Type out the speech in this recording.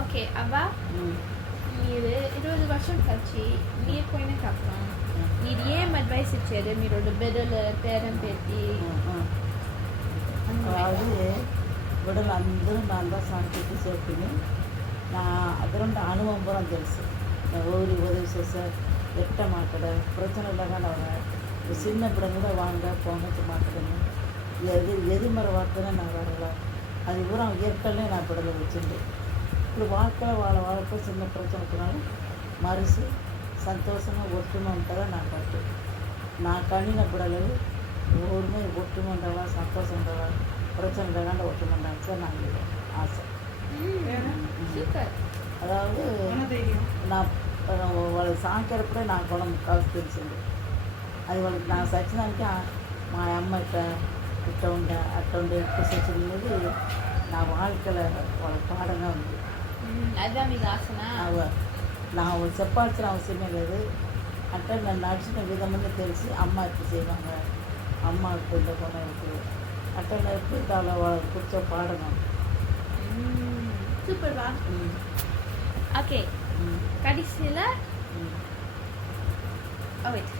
Okay அப்பா வருஷம் கழிச்சு వర్షం వచ్చి మీరు పోయిన ஏன் அட்வைஸ் ఏం అడ్వైస్ ఇచ్చారు మీరు బిడ్డలు పేరం పెట్టి బిడ్డలు நான் బాగా సంతృప్తి చెప్పిని நான் అదరంట அனுபவம் తెలుసు నా ఊరి உதவி చేశారు எட்ட மாட்டட பிரச்சனை இல்லாமல் அவங்க சின்ன பிள்ளைங்க வாங்க போனது மாட்டடணும் எது எதிர்மறை வார்த்தைன்னு நான் வரல. அது பூரா இயற்கையிலே நான் பிடலை வச்சுருந்தேன். இப்படி வாழ்க்கை வாழ வாழப்போ சின்ன பிரச்சனைக்குனாலும் மறுசு சந்தோஷமாக ஒற்றுமை தான் நான் பட்டேன் நான் கணின பிடலவு ஒருமே ஒற்றுமை உண்டவா சந்தோஷம் உண்டவா பிரச்சனை உண்டவாண்ட ஒற்றுமை உண்டாங்க சார் நாங்கள் ஆசை அதாவது நான் వాళ్ళకి సాయంకాలప్పుడే నాకు గుణం కావాల్సి తెలిసింది అది వాళ్ళకి నాకు సచ్చినాక మా అమ్మ ఇట్లా ఇట్లా ఉండే అట్లా ఉండే ఎక్కువ సచ్చిన నా వాళ్ళకి వాళ్ళకి పాడంగా ఉంది అదా మీకు ఆసన అవ- నా చెప్పాల్సిన అవసరమే లేదు అంటే నన్ను నడిచిన విధమని తెలిసి అమ్మ ఎట్లా చేయమని అమ్మ అట్టుండే కొన అట్లా నేర్పి చాలా వాళ్ళు కూర్చో పాడను సూపర్ వా ఓకే கடைசியில் ஓ வெயிட்